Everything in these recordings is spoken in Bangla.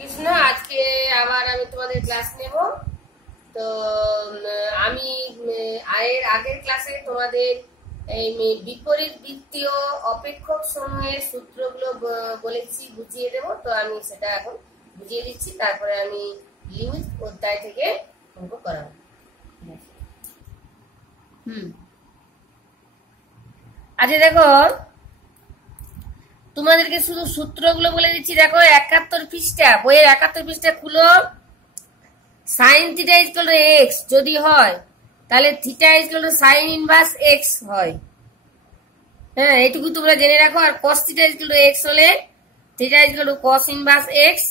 কৃষ্ণ আজকে আবার আমি তোমাদের ক্লাস নেব। তো আমি আগের ক্লাসে তোমাদের এই বিপরীত বৃত্তীয় অপেক্ষক সমূহের সূত্রগুলো বলেছি, বুঝিয়ে দেব। তো আমি সেটা এখন বুঝিয়ে দিচ্ছি, তারপরে আমি লিমিট অধ্যায় থেকে অঙ্ক করাবো। আচ্ছা দেখো, তোমাদেরকে শুধু সূত্রগুলো বলে দিচ্ছি। দেখো 71 পৃষ্ঠা, বইয়ের 71 পৃষ্ঠা খুলো। Sine theta equal to x যদি হয়, তাহলে theta equal to sine inverse x হয়। হ্যাঁ, এইটুকু তোমরা জেনে রাখো। আর cos theta equal to x হলে theta equal to cos inverse x,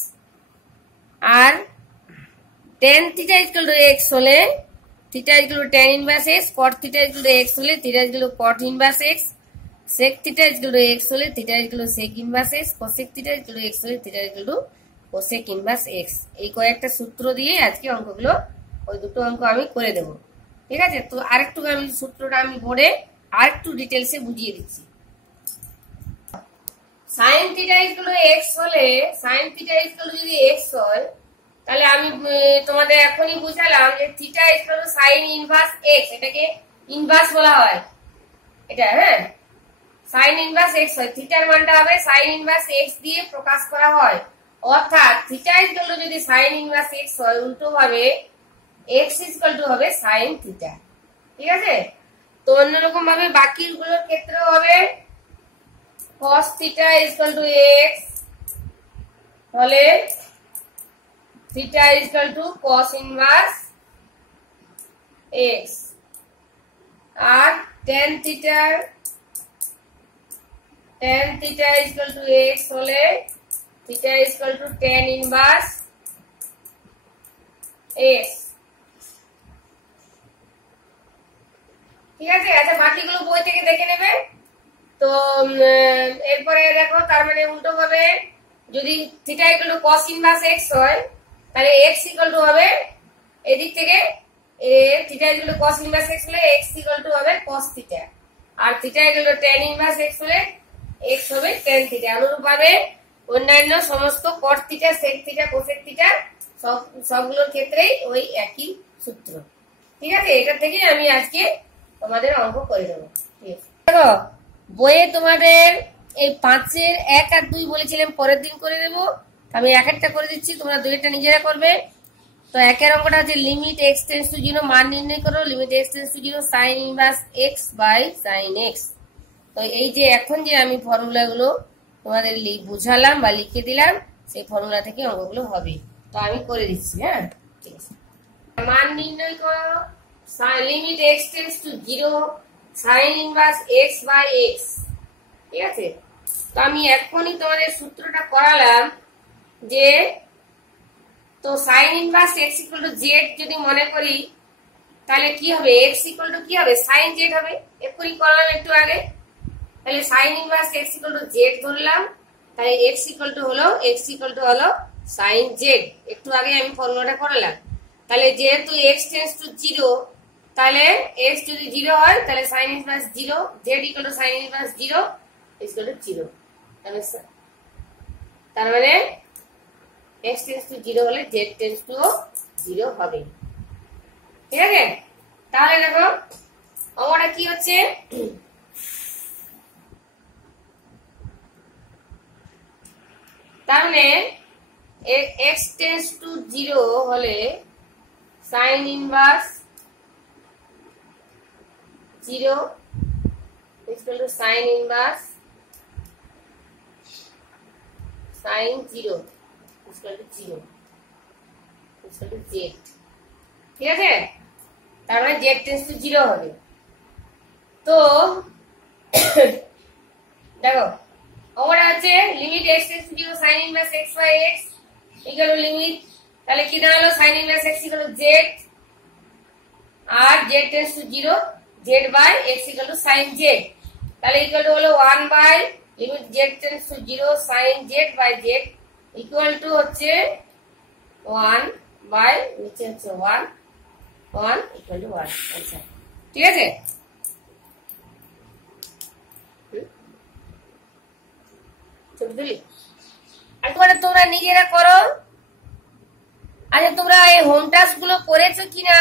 আর tan theta equal to x হলে theta equal to tan inverse x, cot theta equal to x হলে theta equal to cot inverse x, sec theta is equal to x হলে theta is equal to sec inverse x, cosec theta is equal to x হলে theta is equal to cosec inverse x। এই কয়েকটা সূত্র দিয়ে আজকে অঙ্কগুলো, ওই দুটো অঙ্ক আমি করে দেব। ঠিক আছে? তো আরেকটু আমি সূত্রটা আমি বোর্ডে আরেকটু ডিটেলসে বুঝিয়ে দিচ্ছি। sin theta is equal to x হলে, sin theta is equal to যদি x হয়, তাহলে আমি তোমাদের এখনই বুঝালাম যে theta is equal to sin inverse x, এটাকে ইনভার্স বলা হয়। এটা হ্যাঁ, সাইন ইনভার্স এক্স হয়, থিটার মানটা হবে সাইন ইনভার্স এক্স দিয়ে প্রকাশ করা হয়। অর্থাৎ থিটা ইকুয়াল টু যদি সাইন ইনভার্স এক্স হয়, উল্টো ভাবে এক্স ইকুয়াল টু হবে সাইন থিটা। ঠিক আছে? তো অন্যরকম ভাবে বাকিগুলোর ক্ষেত্রেও হবে cos theta equal to x হলে theta equal to cos inverse x, আর tan theta is equal to x হলে theta is equal to tan inverse x। ঠিক আছে? আচ্ছা, বাকিগুলো বই থেকে দেখে নেবে। তো এরপরে দেখো, তার মানে উল্টো ভাবে যদি theta equal to cos inverse x হয়, তাহলে x equal to হবে এদিক থেকে theta equal to cos inverse x হলে x equal to হবে cos theta, আর theta equal to tan inverse x হলে x হবে tan থিটা। অনুরূপভাবে অন্যান্য সমস্ত cot theta, sec theta, cosec theta সবগুলোর ক্ষেত্রেই ওই একই সূত্র। ঠিক আছে? এটা থেকে আমি আজকে তোমাদের অঙ্ক করে দেবো। দেখো, বইয়ে তোমাদের এই 5-এর 1 আর 2 বলেছিলাম পরের দিন করে দেবো। আমি 1-একটা করে দিচ্ছি, তোমরা 2-টা নিজেরা করবে। তো 1-এর অঙ্কটা হচ্ছে লিমিট x টেন্ডস টু 0 মান নির্ণয় করো। Limit x tends to 0 sine inverse x by sine x। তো এই যে এখন যে আমি ফর্মুলাগুলো তোমাদের বুঝালাম বা লিখে দিলাম, সেই ফর্মুলা থেকে অঙ্কগুলো হবে। তো আমি করে দিচ্ছি। হ্যাঁ, ঠিক আছে। মান নির্ণয় করো, limit x tends to 0 sine inverse x by x। ঠিক আছে? তো আমি এখনই তোমাদের সূত্রটা করালাম যে, তো sign inverse x equal to z যদি মনে করি, তাহলে কি হবে? x ইকুয়াল টু কি হবে? সাইন z হবে। এক্ষুনি করলাম একটু আগে। তাহলে sign inverse x equal to z ধরলাম, তাহলে x ইকুয়াল টু হলো সাইন z। একটু আগে আমি ফর্মুলাটা করালাম। তাহলে যেহেতু x টেন্ডস টু 0, তাহলে x যদি 0 হয়, তাহলে sign inverse 0, z equal to sine inverse 0 equal to 0। তার মানে x টেন্ডস টু 0 হলে z টেন্ডস টু 0 হবে। ঠিক আছে? তাহলে দেখো অঙ্কটা কি হচ্ছে। তার মানে x টেন্ডস টু 0 হলে sign inverse 0 equal to sine inverse sign 0 equal to 0 equal to z। ঠিক আছে? তার মানে z টেন্ডস টু 0 হবে। তো দেখো ওটা হচ্ছে limit x tends to 0 sin inverse x by x equal to limit, তাহলে কি দাঁড়ালো? sin inverse x equal to z, আর z tends to 0 z by x equal to sin z। তাহলে ইকুয়াল টু হলো 1 by limit z tends to 0 sin z by z equal to হচ্ছে 1 বাই নিচে হচ্ছে 1 ইকুয়াল টু 1। আচ্ছা, ঠিক আছে? আর তোমরা নিজেরা করো। আচ্ছা তোমরা এই হোম টাস্ক গুলো করেছো কিনা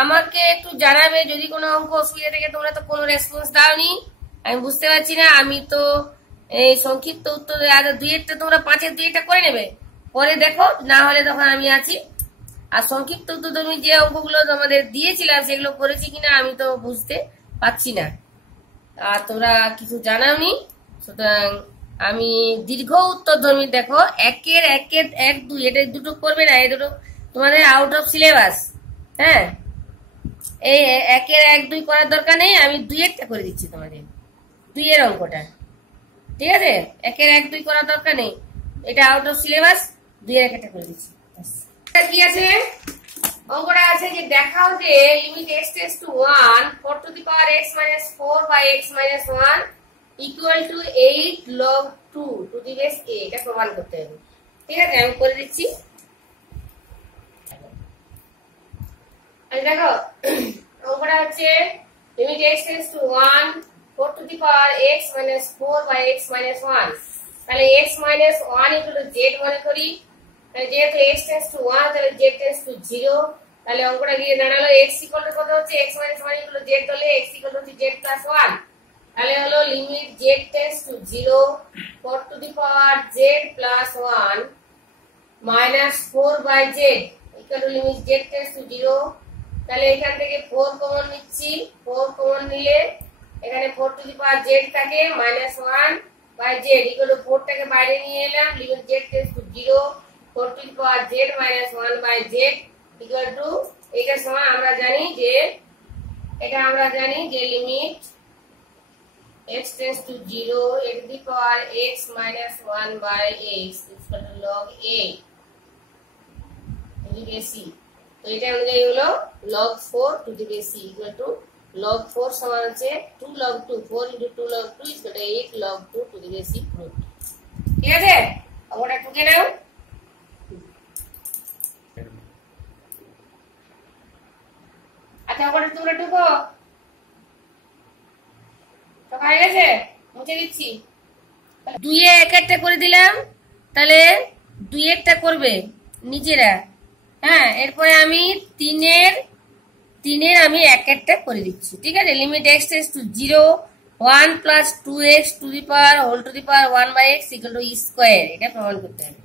আমাকে একটু জানাবে। যদি কোনো অঙ্ক অসুবিধা থাকে, তোমরা তো কোনো রেসপন্স দাওনি, আমি বুঝতে পারছি না। আমি তো এই সংক্ষিপ্ত উত্তর আর দুইয়েরটা তোমরা 5-এর 2-টা করে নেবে, পরে দেখো, না হলে তখন আমি আছি। আর সংক্ষিপ্ত উত্তর তুমি যে অঙ্কগুলো তোমাদের দিয়েছিলাম সেগুলো করেছি কিনা আমি তো বুঝতে পারছি না, আর তোমরা কিছু জানাওনি। সুতরাং আমি দীর্ঘ উত্তর ধর্মী দেখো 1-এর 1-2 এটা দুটো করবে না, এই দুটো তোমাদের আউট অফ সিলেবাস। হ্যাঁ, এই 1-এর 1-2 করার দরকার নেই, আমি 2-এরটা করে দিচ্ছি তোমাদের, 2-এর অঙ্কটা। ঠিক আছে, 1-এর 1-2 করার দরকার নেই, এটা আউট অফ সিলেবাস, 2-এর 1-টা করে দিচ্ছি। কি আছে অঙ্কটা আছে যে দেখাও যে limit x tends two 1 4 to the power x minus 4 by x minus 1 equal to 8 log 2 to the base a, এটা প্রমাণ করতে হবে। ঠিক আছে, আমি করে দিচ্ছি। দেখো অঙ্কটা হচ্ছে limit x tends two 1 4 to the power x minus 4 by x minus 1, তাহলে x minus 1 equal to z মনে করি, যেহেতু x টেন্ডস টু 1 তাহলে z টেন্ডস টু 0, তাহলে অঙ্কটা গিয়ে দাঁড়ালো x ইকুয়াল টু কত হচ্ছে x minus 1 equal to z, তাহলে x equal to z plus 1, তাহলে হলো limit z tends to 0 4 to the power z plus 1 minus 4 by z equal to limit z tends to 0। তাহলে এখান থেকে 4 কমন নিচ্ছি, 4 কমন নিলে এখানে 4 টু দি পাওয়ার z থাকে minus 1 by z equal to 4 টাকে বাইরে নিয়ে এলাম, limit z tends to 0 4 to the power z minus 1 by z equal to, এটা সমান আমরা জানি যে limit x tends to 0 a to the power x minus 1 by x equal to log a to the base c, তো এটা অনুযায়ী হলো log 4 to the base c equal to log 4 সমান হচ্ছে 2 log 2, 4 into 2 log 2 is equal to 8 log 2 to the base c root। ঠিক আছে, ওটা টুকে নাও। আচ্ছা ওটা তোমরা ঢুকো, তো হয়ে গেছে, মুছে দিচ্ছি। 2-এ 1-একটা করে দিলাম, তাহলে 2-এরটা করবে নিজেরা। হ্যাঁ, এরপরে আমি 3-এর আমি 1-একটা করে দিচ্ছি। ঠিক আছে, limit x tends to 0 1 plus 2x to the power whole to the power 1 by x equal to e square, এটা প্রমাণ করতে হবে।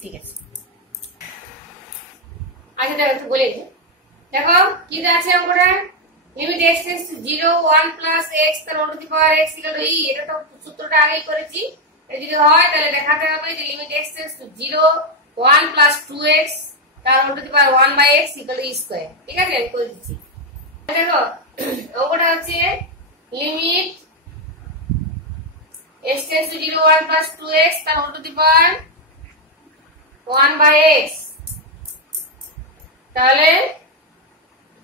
ঠিক আছে, আচ্ছা দেখো বলে দেখো কি আছে অঙ্কটা, limit x tends to 0 1 plus x তার whole to the power x equal to e, এটা তো সূত্রটা আগেই করেছি। এটা যদি হয় তাহলে দেখাতে হবে যে limit x tends to 0 1 plus 2x তার whole to the power 1 by x equal to e square। ঠিক আছে, আমি করে দিচ্ছি। দেখো অঙ্কটা হচ্ছে limit x tends to 0 1 plus 2x তার whole to the power 1 by x, তাহলে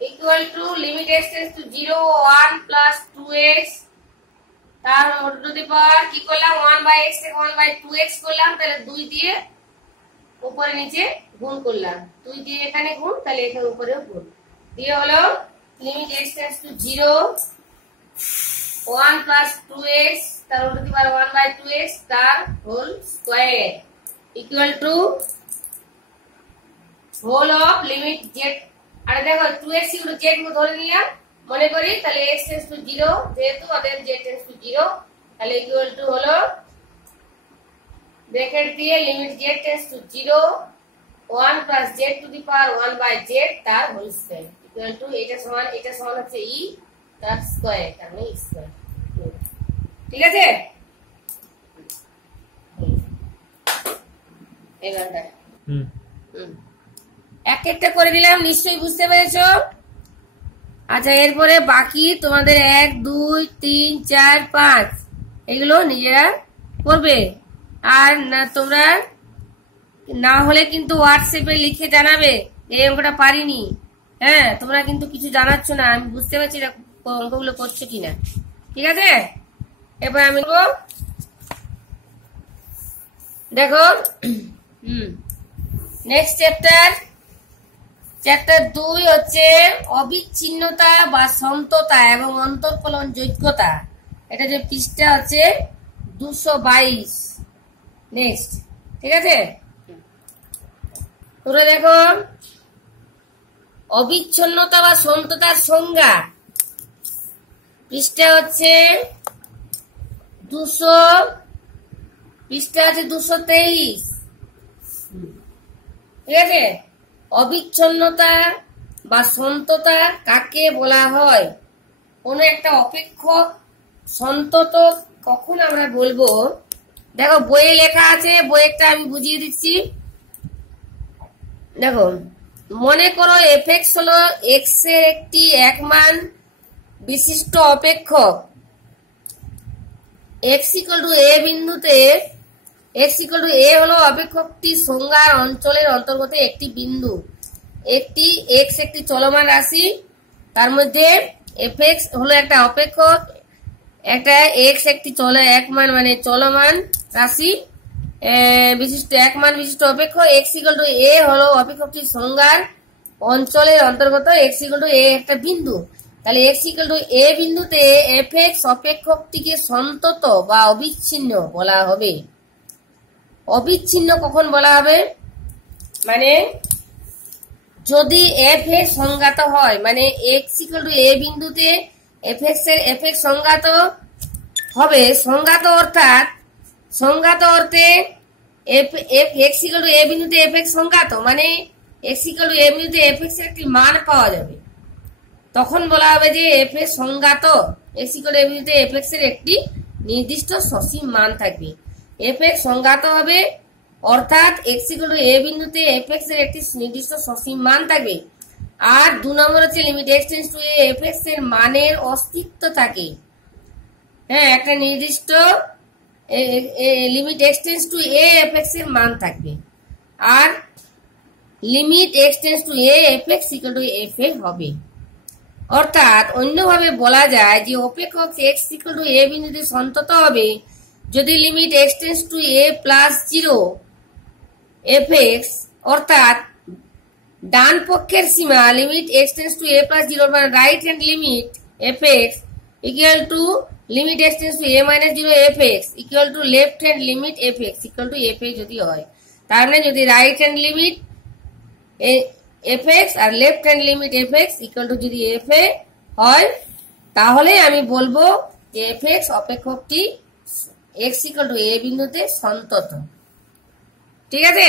equal to limit x tends to 0 1 plus 2x তার whole to the power কি করলাম 1 by x থেকে 1 by 2x করলাম, তাহলে 2 দিয়ে উপরে নিচে গুণ করলাম, 2 দিয়ে এখানে গুণ, তাহলে এখানে উপরেও গুণ দিয়ে হলো limit x tends to 0 1 plus 2x তার whole to the power 1 by 2x তার whole square equal to whole of limit z। আর দেখো 2x equal to z ধরে নিলাম মনে করি, তাহলে x tends to 0 যেহেতু অতএব z tends to 0, তাহলে equal to হলো ব্র্যাকেট দিয়ে limit z tends to 0 1 plus z to the power 1 by z তার হোল স্কয়ার equal to এটা সমান হচ্ছে e তার স্কয়ার, তার মানে e স্কয়ার। ঠিক আছে, এবারটা একটা করে দিলাম, নিশ্চয়ই বুঝতে পেরেছো। আচ্ছা এরপরে বাকি তোমাদের 1 2 3 4 5 এগুলো নিজেরা করবে, আর না তোমরা না হলে কিন্তু হোয়াটসঅ্যাপে লিখে জানাবে এই অঙ্কটা পারিনি। হ্যাঁ, তোমরা কিন্তু কিছু জানাচ্ছ না, আমি বুঝতে পারছি না অঙ্কগুলো করছো কিনা। ঠিক আছে, এবার আমি দেখো নেক্সট চ্যাপ্টার 2 হচ্ছে অবিচ্ছিন্নতা বা সন্ততা এবং অন্তর্কলন যোগ্যতা। এটা যে পৃষ্ঠা হচ্ছে 222 নেক্সট। ঠিক আছে, তোমরা দেখো অবিচ্ছিন্নতা বা সন্ততার সংজ্ঞা পৃষ্ঠা হচ্ছে 200, পৃষ্ঠা আছে 223। ঠিক আছে, অবিচ্ছিন্নতা বা সন্ততা কাকে বলা হয়? কোন একটা অপেক্ষক সন্তত কখন আমরা বলবো? দেখো বইয়ে লেখা আছে, বইয়েরটা আমি বুঝিয়ে দিচ্ছি। দেখো, মনে করো এফএক্স হলো এক্স এর একটি এক মান বিশিষ্ট অপেক্ষক। এক্স ইকুয়াল টু এ বিন্দুতে, এক্স ইকুয়াল টু এ হলো অপেক্ষকটি সংজ্ঞার অঞ্চলের অন্তর্গত একটি বিন্দু। একটি এক্স একটি চলমান রাশি, তার মধ্যে এফএক্স হলো একটা অপেক্ষক, একটা এক্স একটি এক মান মানে চলমান রাশি বিশিষ্ট এক মান বিশিষ্ট অপেক্ষক। এক্স ইকুয়াল টু এ হলো অপেক্ষকটির সংজ্ঞার অঞ্চলের অন্তর্গত। এক্স ইকুয়াল টু এ একটা বিন্দু, তাহলে এক্স ইকুয়াল টু এ বিন্দুতে এফএক্স অপেক্ষকটিকে সন্তত বা অবিচ্ছিন্ন বলা হবে। অবিচ্ছিন্ন কখন বলা হবে? মানে যদি এফ এ সংজ্ঞাত হয়, মানে এক্স ইকুয়াল টু এ বিন্দুতে এফএক্স এর এফএক্স সংজ্ঞাত হবে। সংজ্ঞাত অর্থাৎ সংজ্ঞাত অর্থে এক্স ইকুয়াল টু এ বিন্দুতে এফএক্স সংজ্ঞাত, মানে এক্স ইকুয়াল টু এ বিন্দুতে এফএক্স এর একটি মান পাওয়া যাবে। তখন বলা হবে যে এফএক্স সংজ্ঞাত। এক্স ইকুয়াল টু এ বিন্দুতে এফএক্স এর একটি নির্দিষ্ট সসীম মান থাকবে। এফএক্স সংজ্ঞাত হবে অর্থাৎ এক্স ইকুয়াল টু এ বিন্দুতে এফএক্স এর একটি নির্দিষ্ট সসীম মান থাকবে। আর 2 নম্বর হচ্ছে limit x tends to a f x এর মানের অস্তিত্ব থাকে। হ্যাঁ, একটা নির্দিষ্ট limit x tends to a f x এর মান থাকবে। আর limit x tends to a f x equal to f a হবে। অর্থাৎ অন্যভাবে বলা যায় যে অপেক্ষক এক্স ইকুয়াল টু এ বিন্দুতে সন্তত হবে যদি limit x tends to a plus 0 f x, অর্থাৎ ডান পক্ষের সীমা limit x tends to a plus 0 মানে right hand limit f x equal to limit x tends to a minus 0 f x equal to left hand limit f x equal to f a যদি হয়। তার মানে যদি রাইট হ্যান্ড লিমিট এফএক্স আর left hand limit f x equal to যদি এফ এ হয়, তাহলে আমি বলবো যে এফএক্স অপেক্ষকটি এক্স ইকুয়াল টু এ বিন্দুতে সন্তত। ঠিক আছে?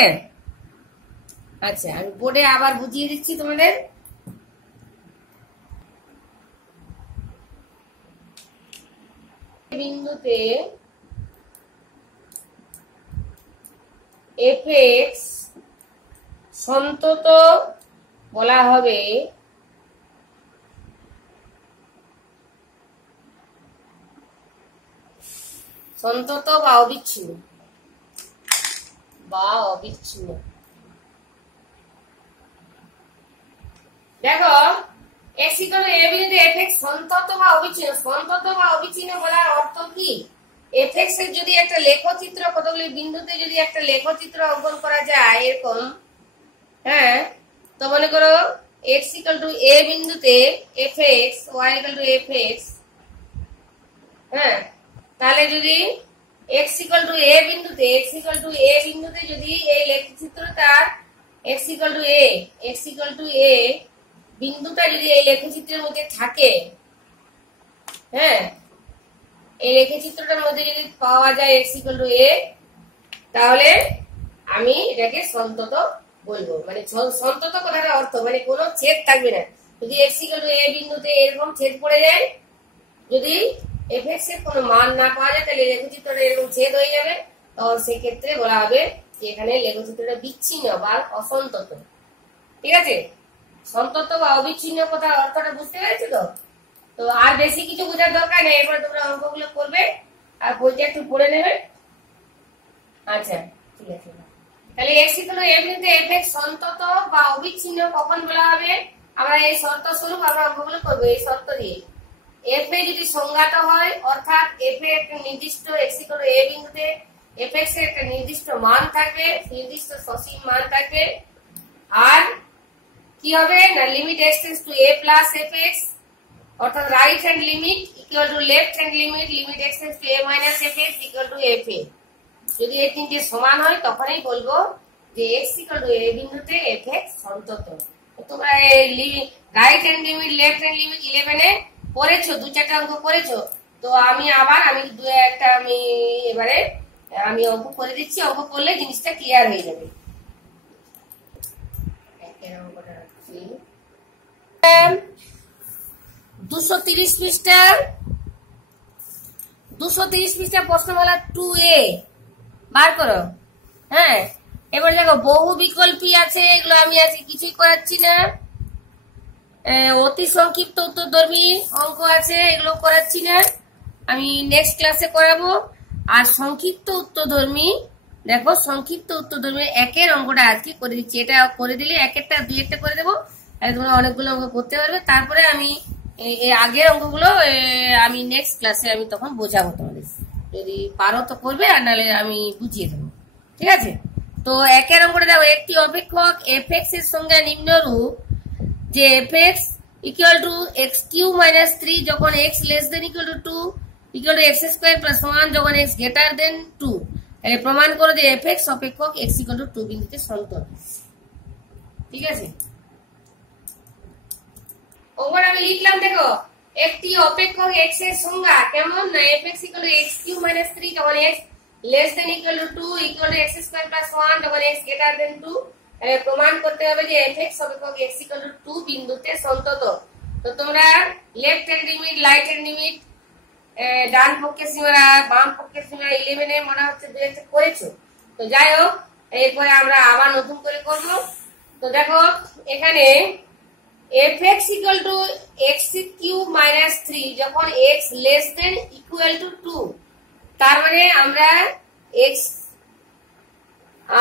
আচ্ছা, আমি বোর্ডে আবার বুঝিয়ে দিচ্ছি তোমাদের। বিন্দুতে এফএক্স সন্তত বলা হবে সন্তত বা অবিচ্ছিন্ন দেখো এক্স ইকুয়াল টু এ বিন্দুতে এফএক্স সন্তত বা অবিচ্ছিন্ন। সন্তত বা অবিচ্ছিন্ন বলার অর্থ কি? এফএক্স এর যদি একটা লেখচিত্র, কতগুলি বিন্দুতে যদি একটা লেখচিত্র অঙ্কন করা যায় এরকম, হ্যাঁ, তো মনে করো এক্স ইকুয়াল টু এ বিন্দুতে f x, y equal to f x, হ্যাঁ, তাহলে যদি এক্স ইকুয়াল টু এ বিন্দুতে যদি এই লেখচিত্রটার এক্স ইকুয়াল টু এ বিন্দুটা যদি এই লেখচিত্রের মধ্যে থাকে, হ্যাঁ, এই লেখচিত্রটার মধ্যে যদি পাওয়া যায় এক্স ইকুয়াল টু এ, তাহলে আমি এটাকে সন্তত বলবো। মানে সন্তত কথাটার অর্থ মানে কোনো ছেদ থাকবে না। যদি এক্স ইকুয়াল টু এ বিন্দুতে এরকম ছেদ পড়ে যায়, যদি এফএক্স এর কোনো মান না পাওয়া যায়, তাহলে লেখচিত্রটা এরকম ছেদ হয়ে যাবে। তখন সেক্ষেত্রে বলা হবে যে এখানে লেখচিত্রটা বিচ্ছিন্ন বা অসন্তত। ঠিক আছে? সন্তত বা অবিচ্ছিন্ন কথার অর্থটা বুঝতে পেরেছো তো? তো আর বেশি কিছু বোঝার দরকার নেই, এরপরে তোমরা অঙ্কগুলো করবে আর বইটা একটু পড়ে নেবে। আচ্ছা, ঠিক আছে। তাহলে এক্স ইকুয়াল টু এ বিন্দুতে এফএক্স সন্তত বা অবিচ্ছিন্ন কখন বলা হবে? আমরা এই শর্ত স্বরূপ আমরা অঙ্কগুলো করবো এই শর্ত দিয়ে। এফ এ যদি সংজ্ঞাত হয়, অর্থাৎ এফ এ একটা নির্দিষ্ট এক্স ইকুয়াল টু এ বিন্দুতে এফএক্স এর একটা নির্দিষ্ট মান থাকবে, নির্দিষ্ট সসীম মান থাকবে। আর কি হবে না, limit x tends to a plus f x, অর্থাৎ right hand limit equal to left hand limit x tends to a minus f x equal to f a. যদি এই তিনটে সমান হয় তখনই বলবো যে x ইকুয়াল টু a বিন্দুতে fx সন্তত। তোমরা right hand limit left hand limit 11 এ পড়েছো, দু চারটা অঙ্ক করেছো। তো আমি দু একটা এবারে আমি অঙ্ক করে দিচ্ছি, অঙ্ক করলে জিনিসটা ক্লিয়ার হয়ে যাবে। 230 পৃষ্ঠা 230 পৃষ্ঠা প্রশ্নমালা 2a বার করো। হ্যাঁ, এবার দেখো বহু বিকল্পী আছে, এগুলো আমি আজকে কিছুই করাচ্ছি না। অতি সংক্ষিপ্ত উত্তরধর্মী অঙ্ক আছে, এগুলো করাচ্ছি না, আমি নেক্সট ক্লাসে করাবো। আর সংক্ষিপ্ত উত্তরধর্মী, দেখো সংক্ষিপ্ত উত্তরধর্মী একের অঙ্কটা আজকে করে দিচ্ছি। এটা করে দিলে একেরটা দুই একটা করে দেবো, তোমরা অনেকগুলো অঙ্ক করতে পারবে। তারপরে আমি এই আগের অঙ্কগুলো আমি নেক্সট ক্লাসে আমি তখন বোঝাবো তোমাদের, যদি পারো তো করবে, আর নাহলে আমি বুঝিয়ে দেবো। ঠিক আছে? তো একের অঙ্কটা দেখো, একটি অপেক্ষক fx এর সংজ্ঞা নিম্নরূপ যে fx equal to x cube minus 3 যখন x less than equal to 2 equal to x square plus 1 যখন x গ্রেটার দেন 2। তাহলে প্রমাণ করো যে fx অপেক্ষক x ইকুয়াল টু 2 বিন্দুতে সন্তত। ঠিক আছে? ওপর আমি লিখলাম, দেখো একটি অপেক্ষক x এর সংজ্ঞা কেমন না, fx equal to x cube minus 3 যখন x less than equal to 2 equal to x square plus 1 যখন x গ্রেটার দেন 2। তাহলে প্রমাণ করতে হবে যে fx অপেক্ষক x ইকুয়াল টু 2 বিন্দুতে সন্তত। তো তোমরা left hand limit right hand limit ডান পক্ষের সীমানা বাম পক্ষের সীমানা 11 এ মনে হচ্ছে দুই একটা করেছো। তো যাই হোক, এরপরে আমরা আবার নতুন করে করব। তো দেখো এখানে fx equal to x cube minus 3 যখন x less than equal to 2, তার মানে আমরা x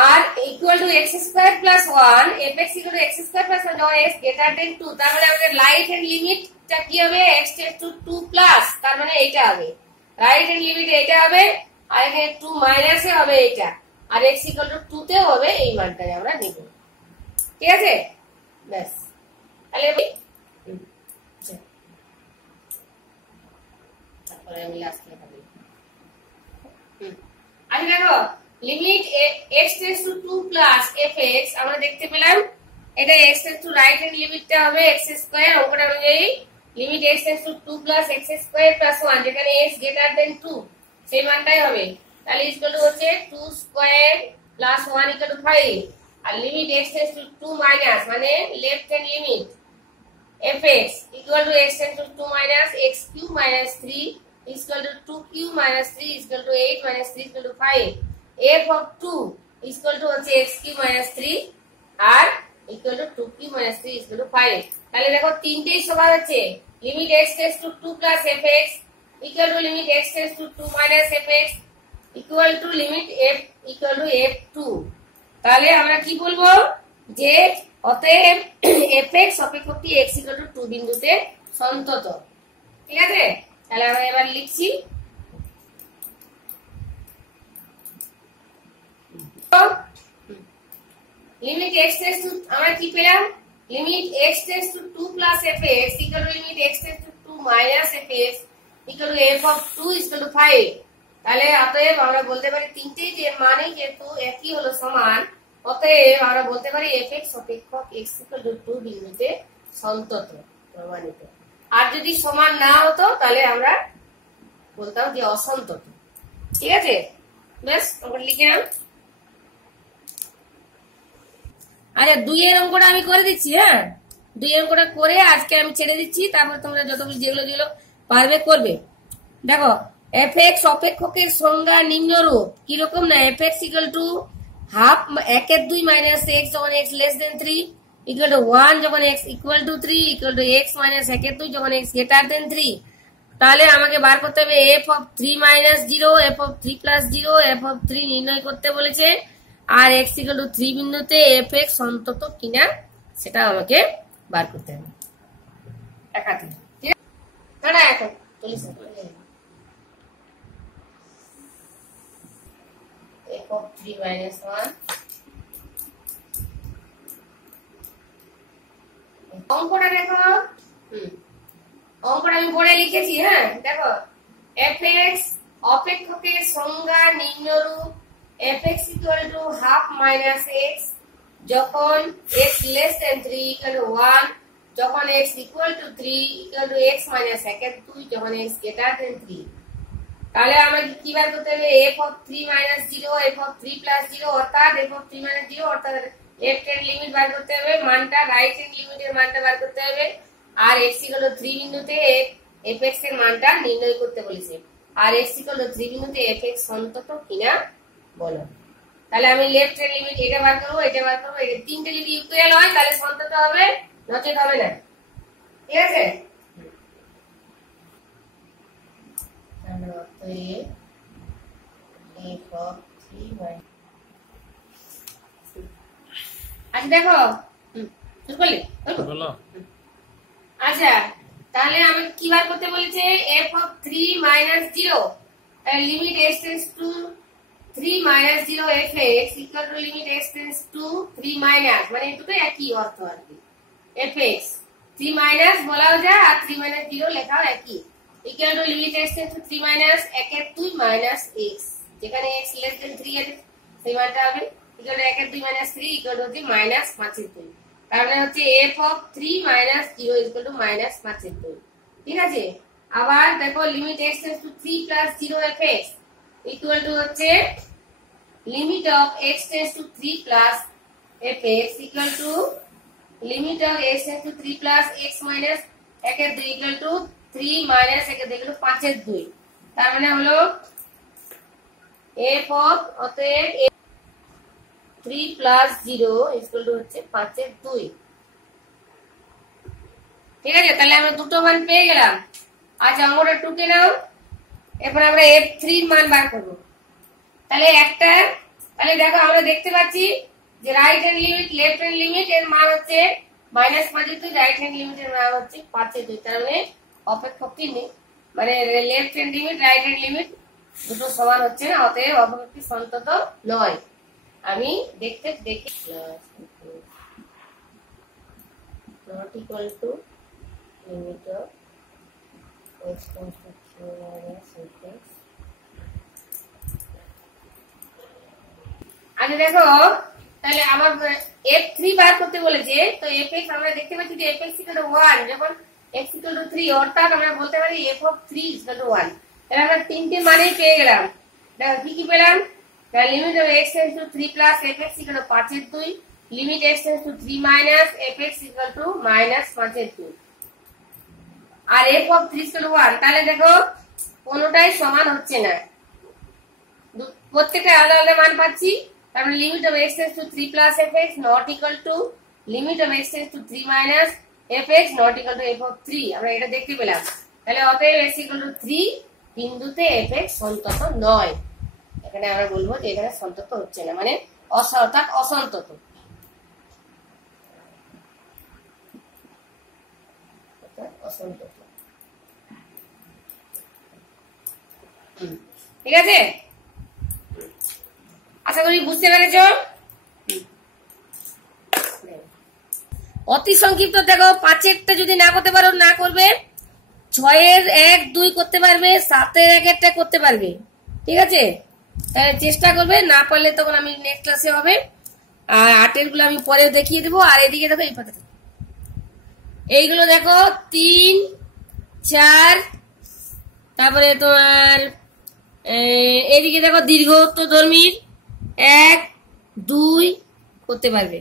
আর equal to x square plus 1, fx equal to x square plus 1 যখন x গ্রেটার দেন 2, তার মানে আমাদের রাইট হ্যান্ড লিমিটটা কি হবে, x টেন্ডস টু 2 প্লাস, তার মানে এইটা হবে রাইট হ্যান্ড লিমিট, এইটা হবে। আর এখানে 2 মাইনাসে হবে এইটা, আর x ইকুয়াল টু 2 তেও হবে, এই মানটাই আমরা নেব। ঠিক আছে? ব্যাস, তাহলে তারপরে আমি লাস্ট লেখা দিই। আমি দেখো limit x tends to 2 plus fx আমরা দেখতে পেলাম, এটা x tends to right hand লিমিটটা হবে x স্কয়ার, অঙ্কটা অনুযায়ী limit x tends to 2 plus x square plus 1 যেখানে x গ্রেটার দেন 2 সেই মানটাই হবে। তাহলে ইকুয়াল টু হচ্ছে 2 স্কয়ার প্লাস 1 ইকুয়াল টু 5, আর limit x tends to 2 minus মানে left hand limit fx equal to x tends to 2 minus x cube minus 3 equal to 2 cube minus 3 equal to 8 minus 3 equal to 5. f of 2 equal to হচ্ছে x cube minus 3 আর equal to 2 cube minus 3 equal to 5. তাহলে দেখো তিনটেই সমান হচ্ছে, limit x tends to 2 plus fx equal to limit x tends to 2 minus fx equal to limit f equal to f2. তাহলে আমরা কি বলবো যে অতএব fx অপেক্ষকটি x equal to 2 বিন্দুতে সন্তত। ঠিক আছে? তাহলে আমরা এবার লিখছি, লিমিট x টেন্ডস টু আমরা কি পেলাম, limit x tends to 2 plus fx equal to limit x tends to 2 minus fx equal two f of 2 equal to 5। তাহলে অতএব আমরা বলতে পারি তিনটেই যে মানে যেহেতু একই হলো সমান, অতএব আমরা বলতে পারি fx অপেক্ষক x ইকুয়াল টু 2 বিন্দুতে সন্তত প্রমাণিত। আর যদি সমান না হতো তাহলে আমরা বলতাম যে অসন্তত। ঠিক আছে? ব্যাস, আমরা লিখে নাও। আচ্ছা, 2 এর অঙ্কটা আমি করে দিচ্ছি। হ্যাঁ, 2 এর অঙ্কটা করে আজকে আমি ছেড়ে দিচ্ছি, তারপর তোমরা যতগুলো যেগুলো পারবে করবে। দেখো fx অপেক্ষকের সংজ্ঞা নিম্নরূপ, কিরকম না, fx equal to half 1/2 minus x যখন x less then 3 equal to 1 যখন x equal two 3 equal to x minus 1/2 যখন x গ্রেটার দেন 3। তাহলে আমাকে বার করতে হবে f of 3 minus 0, f of 3 plus 0, f of 3 নির্ণয় করতে বলেছে, আর x ইকুয়াল টু 3 বিন্দুতে fx সন্তত কিনা সেটা আমাকে বার করতে হবে একাতে। ঠিক আছে? না এখন f of 3 minus 1 অঙ্কটা দেখো, অঙ্কটা আমি পড়ে লিখেছি। হ্যাঁ দেখো, fx অপেক্ষকের সংজ্ঞা নিম্নরূপ, fx equal to half minus x যখন x less than 3 equal to 1, যখন x equal to 3 equal to x minus 1/2, যখন x greater than 3। তাহলে আমাকে কি বার করতে হবে? f of 3 minus 0, f of 3 plus 0 অর্থাৎ f of 3 minus 0 অর্থাৎ লেফট হ্যান্ড লিমিট বার করতে হবে, মানটা রাইট হ্যান্ড লিমিটের মানটা বার করতে হবে, আর x equal to 3 বিন্দুতে fx এর মানটা নির্ণয় করতে বলেছে, আর x equal to 3 বিন্দুতে fx সন্তত কিনা বলো। তাহলে আমি লেফট হ্যান্ড লিমিট এটা বার করব, এটা বার করব, এটা তিনটে যদি ইকুয়াল হয় তাহলে সন্তত হবে, নচেত হবে না। ঠিক আছে? তাহলে অতএব f of 3 আচ্ছা দেখো শুরু করলি বলো। আচ্ছা তাহলে আমি কি বার করতে বলেছে? f of 3 minus 0 limit x tends to 3 minus 0 fx equal to limit x tends to 3 minus, মানে দুটো একই অর্থ আর কি। fx 3 minus বলাও যায় আর 3 minus 0 লেখাও একই, equal to limit x tends to 3 minus 1/2 minus x, যেখানে x less than 3 এর সেই মানটা হবে equal to 1/2 minus 3 equal to minus 5/2। তার মানে হচ্ছে f of 3 minus 0 equal to minus 5/2। ঠিক আছে? আবার দেখো limit x tends to 3 plus 0 fx equal to হচ্ছে limit of x tends to 3 plus fx equal to limit of x tends to 3 plus x minus 1/2 equal to 3 minus 1/2 equal to 5/2। তার মানে হলো f of অতএব 3 plus 0 equal to হচ্ছে 5/2। ঠিক আছে? তাহলে আমরা দুটো মান পেয়ে গেলাম। আচ্ছা অঙ্কটা টুকে নাও, এরপর আমরা f3 এর মান বার করব। তাহলে দেখো আমরা দেখতে পাচ্ছি যে right hand limit left hand limit এর মান হচ্ছে -5/2, রাইট হ্যান্ড লিমিট এর মান হচ্ছে 5/2। তার মানে অপেক্ষকটি নেই, মানে left hand limit right hand limit দুটো সমান হচ্ছে না, অতএব অপেক্ষকটি সন্তত নয়। আমি দেখি not equal to limit of x tends to 3 minus fx। আচ্ছা দেখো তাহলে আমার f3 বার করতে বলেছে, তো fx আমরা দেখতে পাচ্ছি যে fx equal to 1 যখন x equal to 3, অর্থাৎ আমরা বলতে পারি f of 3 equal to 1। তাহলে আমরা তিনটে মানেই পেয়ে গেলাম। দেখো কি কি পেলাম? The limit of x tends to 3 plus fx equal to 5/2, limit x tends to 3 minus fx equal to minus 5/2, R f of 3 equal to 1। তাহলে দেখো কোনোটাই সমান হচ্ছে না, প্রত্যেকটা আলাদা আলাদা মান পাচ্ছি। তার মানে limit of x tends to 3 plus fx not equal to limit of x tends to 3 minus fx not equal to f of 3, আমরা এটা দেখতে পেলাম। তাহলে অতএব x equal to 3 বিন্দুতে fx সন্তত নয়। এখানে আমরা বলবো যে এখানে সন্তত হচ্ছে না, মানে অর্থাৎ অসন্তত। ঠিক আছে? আশা করি বুঝতে পেরেছ। অতি সংক্ষিপ্ত দেখো 5-এরটা যদি না করতে পারো না করবে, 6-এর 1-2 করতে পারবে, 7-এর 1-1টা করতে পারবে। ঠিক আছে? চেষ্টা করবে, না পারলে তখন আমি নেক্সট ক্লাসে হবে, আর 8-এর গুলো আমি পরে দেখিয়ে দেবো। আর এদিকে দেখো এই পাতাটা, এইগুলো দেখো 3, 4, তারপরে তোমার এদিকে দেখো দীর্ঘত্বধর্মীর 1, 2 করতে পারবে।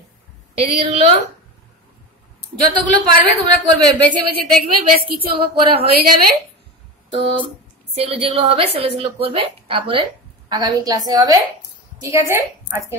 এদিকে গুলো যতগুলো পারবে তোমরা করবে, বেছে বেছে দেখবে, বেশ কিছু অঙ্ক করা হয়ে যাবে। তো সেগুলো যেগুলো হবে সেগুলো করবে, তারপরে আগামী ক্লাসে হবে। ঠিক আছে? আজকে